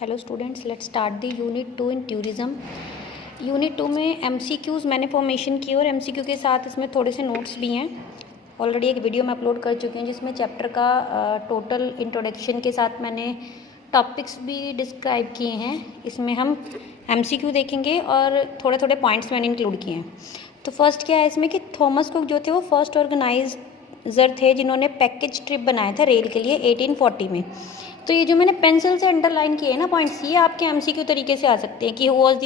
Hello students, let's start the unit 2 in tourism. Unit 2 में MCQs मैंने formation की और एमसीक्यू के साथ इसमें थोड़े से नोट्स भी हैं। ऑलरेडी एक वीडियो मैं अपलोड कर चुकी हूँ जिसमें चैप्टर का टोटल इंट्रोडक्शन के साथ मैंने टॉपिक्स भी डिस्क्राइब किए हैं। इसमें हम एमसीक्यू देखेंगे और थोड़े थोड़े पॉइंट्स मैंने इंक्लूड किए हैं। तो फर्स्ट क्या है इसमें कि थॉमस कुक जो थे वो फर्स्ट ऑर्गेनाइजर थे जिन्होंने पैकेज ट्रिप बनाया था रेल के लिए 1840 में। तो ये जो मैंने पेंसिल से अंडरलाइन किए हैं ना पॉइंट्स, ये आपके एमसीक्यू तरीके से आ सकते हैं कि who was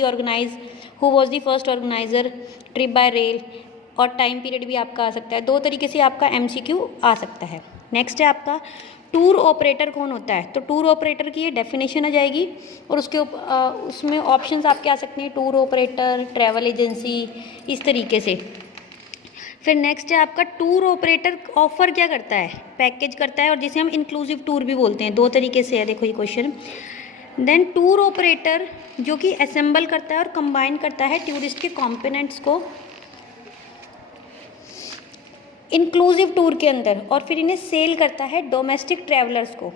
the first organiser trip by rail, और टाइम पीरियड भी आपका आ सकता है। दो तरीके से आपका एमसीक्यू आ सकता है। नेक्स्ट है आपका टूर ऑपरेटर कौन होता है। तो टूर ऑपरेटर की ये डेफिनेशन आ जाएगी और उसमें ऑप्शंस आपके आ सकते हैं, टूर ऑपरेटर, ट्रैवल एजेंसी, इस तरीके से। फिर नेक्स्ट है आपका टूर ऑपरेटर ऑफर क्या करता है, पैकेज करता है, और जिसे हम इंक्लूसिव टूर भी बोलते हैं। दो तरीके से है, देखो ये क्वेश्चन। देन टूर ऑपरेटर जो कि असेंबल करता है और कंबाइन करता है टूरिस्ट के कंपोनेंट्स को इंक्लूसिव टूर के अंदर, और फिर इन्हें सेल करता है डोमेस्टिक ट्रैवलर्स को।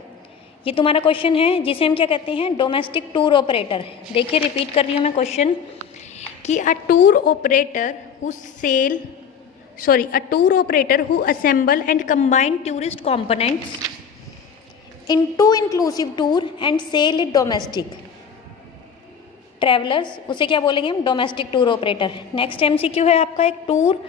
ये तुम्हारा क्वेश्चन है जिसे हम क्या कहते हैं, डोमेस्टिक टूर ऑपरेटर। देखिए रिपीट कर रही हूँ मैं क्वेश्चन कि a tour operator who assemble and combine tourist components into inclusive tour and sell it domestic travelers, उसे क्या बोलेंगे हम, domestic tour operator. Next MCQ है आपका एक tour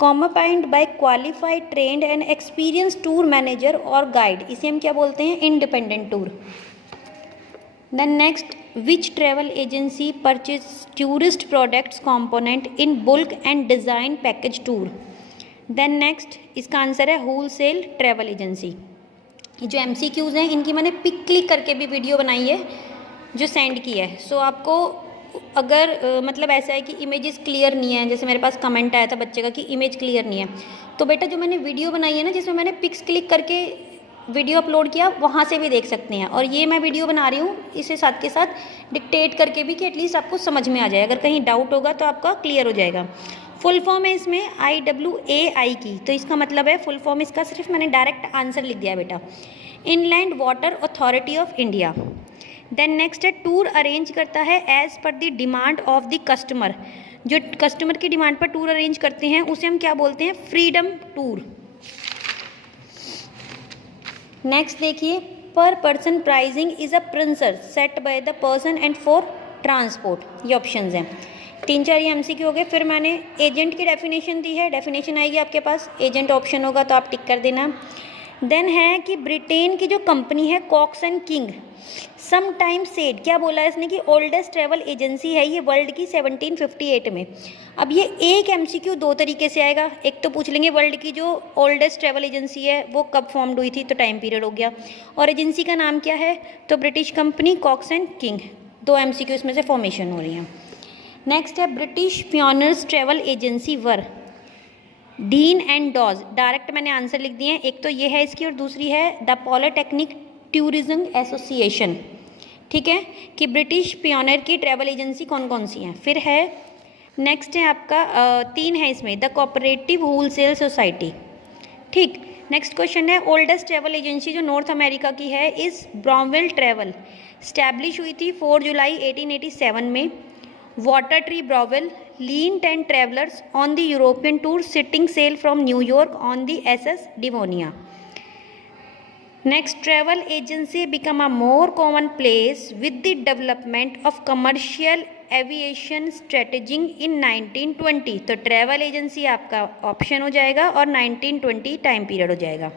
combined by qualified trained and experience tour manager और guide, इसे हम क्या बोलते हैं, independent tour. Then next, which travel agency purchase tourist products component in bulk and design package tour। then next, इसका आंसर है wholesale travel agency। ये जो MCQs हैं इनकी मैंने पिक क्लिक करके भी वीडियो बनाई है जो सेंड की है। सो आपको अगर मतलब ऐसा है कि इमेजेस क्लियर नहीं है, जैसे मेरे पास कमेंट आया था बच्चे का कि इमेज क्लियर नहीं है, तो बेटा जो मैंने वीडियो बनाई है ना जिसमें मैंने पिक्स क्लिक करके वीडियो अपलोड किया, वहाँ से भी देख सकते हैं। और ये मैं वीडियो बना रही हूँ इसे साथ के साथ डिक्टेट करके भी कि एटलीस्ट आपको समझ में आ जाए, अगर कहीं डाउट होगा तो आपका क्लियर हो जाएगा। फुल फॉर्म है इसमें IWAI की, तो इसका मतलब है फुल फॉर्म इसका, सिर्फ मैंने डायरेक्ट आंसर लिख दिया बेटा, inland water authority of India. Then next है टूर अरेंज करता है as per the demand of the customer, जो कस्टमर की डिमांड पर टूर अरेंज करते हैं उसे हम क्या बोलते हैं, फ्रीडम टूर। नेक्स्ट देखिए, per person pricing is a price set by the person and for transport, ये ऑप्शंस हैं। 3-4 ये एमसीक्यू हो गए। फिर मैंने एजेंट की डेफिनेशन दी है, डेफिनेशन आएगी आपके पास, एजेंट ऑप्शन होगा तो आप टिक कर देना। देन है कि ब्रिटेन की जो कंपनी है Cox and King sometime said, क्या बोला है इसने कि ओल्डेस्ट ट्रैवल एजेंसी है ये वर्ल्ड की 1758 में। अब ये एक एमसीक्यू दो तरीके से आएगा, एक तो पूछ लेंगे वर्ल्ड की जो ओल्डेस्ट ट्रैवल एजेंसी है वो कब फॉर्म्ड हुई थी, तो टाइम पीरियड हो गया, और एजेंसी का नाम क्या है, तो British company Cox and King. दो एमसीक्यू इसमें से फॉर्मेशन हो रही हैं। नेक्स्ट है British pioneers travel agency were Dean and Dawson, direct मैंने आंसर लिख दिए हैं, एक तो ये है इसकी और दूसरी है द पॉलिटेक्निक टूरिज्म एसोसिएशन। ठीक है, कि ब्रिटिश पियोनियर की ट्रैवल एजेंसी कौन कौन सी हैं। फिर है नेक्स्ट है आपका 3 है इसमें, द कोऑपरेटिव होलसेल सोसाइटी। ठीक, नेक्स्ट क्वेश्चन है ओल्डेस्ट ट्रैवल एजेंसी जो नॉर्थ अमेरिका की है इस ब्रॉमवेल ट्रैवल, स्टैब्लिश हुई थी 4 जुलाई 1887 में। Walter tree brovel lean 10 travellers on the European tour sitting sail from New York on the SS Devonia. Next, travel agency become a more commonplace with the development of commercial aviation strategy in 1920। तो travel agency आपका option हो जाएगा और 1920 time period हो जाएगा।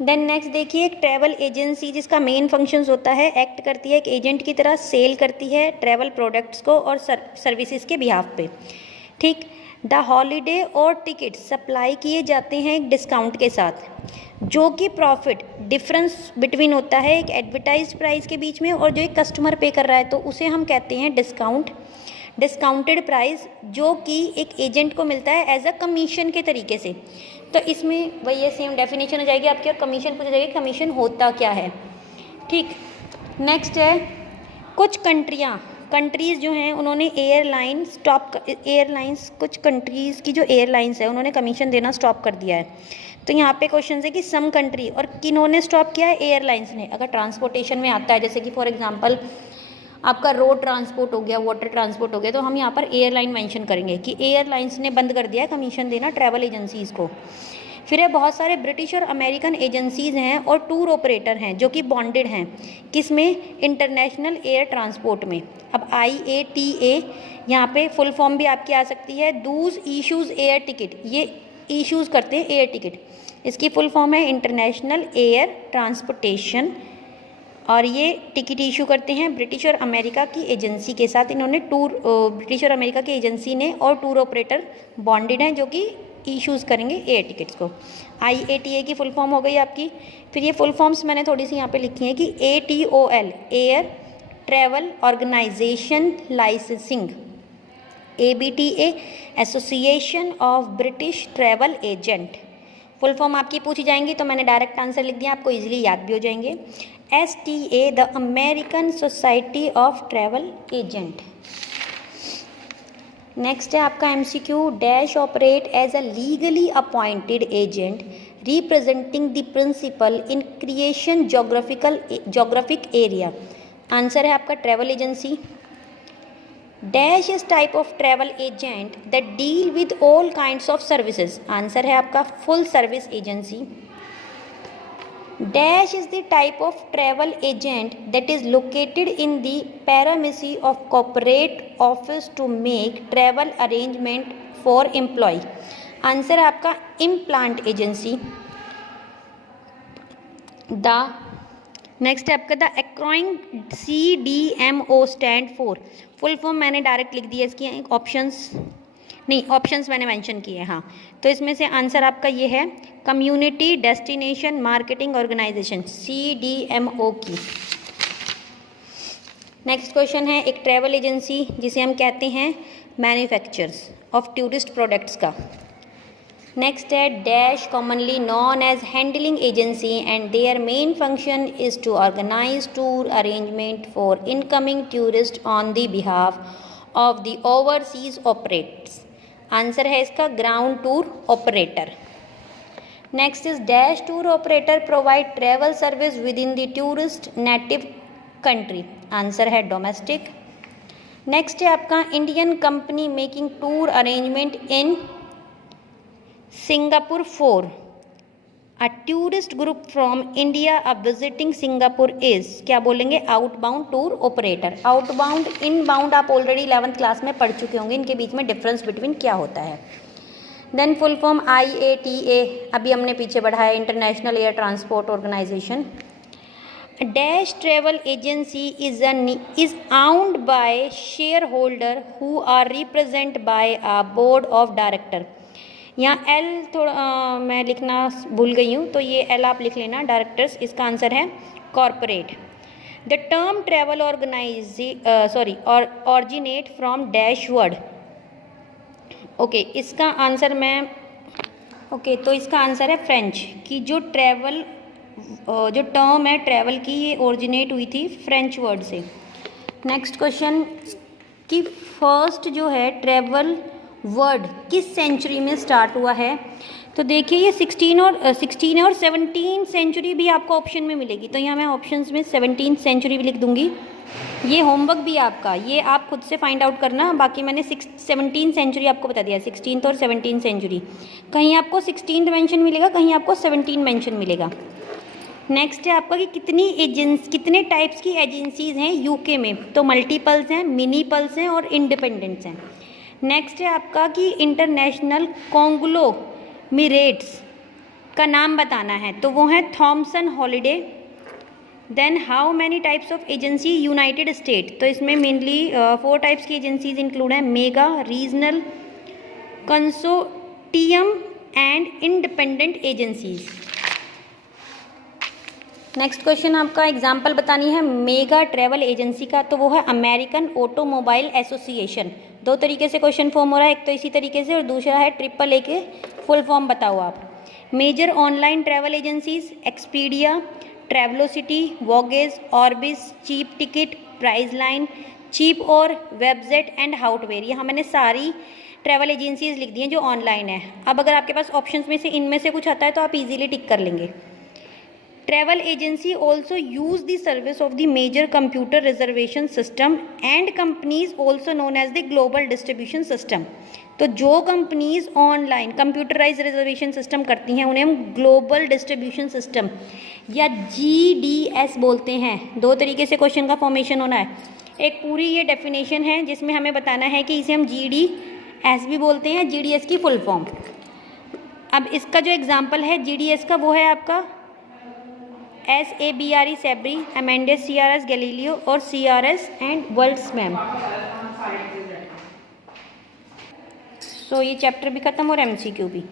Then next देखिए, एक travel agency जिसका मेन फंक्शंस होता है, एक्ट करती है एक एजेंट की तरह, सेल करती है ट्रैवल प्रोडक्ट्स को और सर्विसेज के बिहाफ पे। ठीक, द हॉलीडे और टिकट सप्लाई किए जाते हैं एक डिस्काउंट के साथ, जो कि प्रॉफिट डिफरेंस बिटवीन होता है एक एडवर्टाइज प्राइस के बीच में और जो एक कस्टमर पे कर रहा है, तो उसे हम कहते हैं डिस्काउंट, डिस्काउंटेड प्राइस, जो कि एक एजेंट को मिलता है एज अ कमीशन के तरीके से। तो इसमें वही है, सेम डेफिनेशन हो जाएगी आपकी, और कमीशन पूछा जाएगा कमीशन होता क्या है। ठीक, नेक्स्ट है कुछ कंट्रीज़ जो हैं उन्होंने एयरलाइंस कुछ कंट्रीज़ की जो एयरलाइंस है उन्होंने कमीशन देना स्टॉप कर दिया है। तो यहाँ पे क्वेश्चन है कि सम कंट्री, और किन्होंने स्टॉप किया है, एयरलाइंस ने। अगर ट्रांसपोर्टेशन में आता है जैसे कि फॉर एग्जांपल आपका रोड ट्रांसपोर्ट हो गया, वाटर ट्रांसपोर्ट हो गया, तो हम यहाँ पर एयरलाइन मेंशन करेंगे कि एयरलाइंस ने बंद कर दिया है कमीशन देना ट्रैवल एजेंसीज़ को। फिर है बहुत सारे ब्रिटिश और अमेरिकन एजेंसीज़ हैं और टूर ऑपरेटर हैं जो कि बॉन्डेड हैं किसमें, इंटरनेशनल एयर ट्रांसपोर्ट में। अब IATA यहाँ पे फुल फॉर्म भी आपकी आ सकती है, दूज इशूज़ एयर टिकट, ये इशूज़ करते हैं एयर टिकट, इसकी फुल फॉर्म है इंटरनेशनल एयर ट्रांसपोर्टेशन, और ये टिकट इशू करते हैं ब्रिटिश और अमेरिका की एजेंसी के साथ। इन्होंने ब्रिटिश और अमेरिका की एजेंसी ने और टूर ऑपरेटर बॉन्डेड हैं जो कि इशूज़ करेंगे एयर टिकट्स को। IATA की फुल फॉर्म हो गई आपकी। फिर ये फुल फॉर्म्स मैंने थोड़ी सी यहाँ पे लिखी हैं कि ATOL air travel organisation licensing, ABTA association of British travel agent. Full form आपकी पूछी जाएंगी तो मैंने डायरेक्ट आंसर लिख दिया, आपको इजीली याद भी हो जाएंगे। STA the American society of travel agent. Next है आपका MCQ, dash operate as a legally appointed agent representing the principal in creation geographic area. Answer है आपका travel agency. Dash is type of travel agent that deal with all kinds of services. Answer है आपका full service agency. Dash is the type of travel agent that is located in the premises of corporate office to make travel arrangement for employee. Answer है आपका implant agency. The next है आपका the acronym CDMO stand for. Full form मैंने direct लिख दिया इसकी, options मैंने mention किए हैं। हाँ, तो इसमें से आंसर आपका ये है community destination marketing organisation, CDMO की। नेक्स्ट क्वेश्चन है एक ट्रैवल एजेंसी जिसे हम कहते हैं मैन्युफैक्चरर्स ऑफ टूरिस्ट प्रोडक्ट्स का। नेक्स्ट है dash commonly known as handling agency and their main function is to organise tour arrangement for incoming tourist on the behalf of the overseas operates. Answer है इसका ground tour operator. Next is dash tour operator provide travel service within the tourist native country. Answer है domestic. Next है आपका Indian company making tour arrangement in Singapore for a tourist group from India अब visiting Singapore is, क्या बोलेंगे, outbound tour operator. Outbound inbound आप already 11th class में पढ़ चुके होंगे, इनके बीच में डिफरेंस बिटवीन क्या होता है। देन फुल फॉर्म IATA अभी हमने पीछे बढ़ा है, international air transport organisation. Dash travel agency is owned by shareholder who are represented by a board of director। यहाँ L थोड़ा मैं लिखना भूल गई हूँ, तो ये L आप लिख लेना, डायरेक्टर्स। इसका आंसर है corporate. The term travel originate from dash word. Okay, इसका आंसर तो इसका आंसर है फ्रेंच की। जो टर्म है ट्रैवल की, ये ओरिजिनेट हुई थी फ्रेंच वर्ड से। नेक्स्ट क्वेश्चन कि फर्स्ट जो है ट्रैवल वर्ड किस सेंचुरी में स्टार्ट हुआ है, तो देखिए ये 16 और 17 सेंचुरी भी आपको ऑप्शन में मिलेगी, तो यहाँ मैं ऑप्शंस में 17 सेंचुरी भी लिख दूंगी। ये होमवर्क भी आपका, ये आप खुद से फाइंड आउट करना। बाकी मैंने 17 सेंचुरी आपको बता दिया, 16th और 17 सेंचुरी। कहीं आपको 16th मेंशन मिलेगा, कहीं आपको 17 मेंशन मिलेगा। नेक्स्ट है आपका कि कितने टाइप्स की एजेंसीज हैं यूके में, तो मल्टीपल्स हैं, मिनी पल्स हैं और इंडिपेंडेंट्स हैं। नेक्स्ट है आपका कि इंटरनेशनल कॉन्ग्लोमेरेट्स का नाम बताना है, तो वो है Thomson holiday. Then how many types of agency United State, तो इसमें मेनली 4 टाइप्स की एजेंसीज इंक्लूड हैं, mega, regional, consortium and independent agencies. Next question आपका एग्जाम्पल बतानी है मेगा ट्रैवल एजेंसी का, तो वो है अमेरिकन ऑटोमोबाइल एसोसिएशन। 2 तरीके से क्वेश्चन फॉर्म हो रहा है, एक तो इसी तरीके से और दूसरा है AAA के फुल फॉर्म बताओ आप। Major online travel agencies Expedia, Travelocity, Voyages, Orbitz, cheap tickets, Priceline, cheap और वेबजेट एंड हाउटवेयर। यहाँ मैंने सारी ट्रैवल एजेंसीज लिख दी हैं जो ऑनलाइन है। अब अगर आपके पास ऑप्शंस में से इनमें से कुछ आता है तो आप इजीली टिक कर लेंगे। Travel agency also use the service of the major computer reservation system and companies also known as the global distribution system. तो जो companies online computerise reservation system करती हैं उन्हें हम ग्लोबल डिस्ट्रीब्यूशन सिस्टम या GDS बोलते हैं। दो तरीके से क्वेश्चन का फॉर्मेशन होना है। एक पूरी ये डेफिनेशन है जिसमें हमें बताना है कि इसे हम GDS भी बोलते हैं, GDS की फुल फॉर्म। अब इसका जो एग्जाम्पल है GDS का वो है आपका SABRE सैबरी, अमेंडेस CRS गैलीलियो और CRS एंड वर्ल्ड्समैन। सो ये चैप्टर भी खत्म और MCQ भी।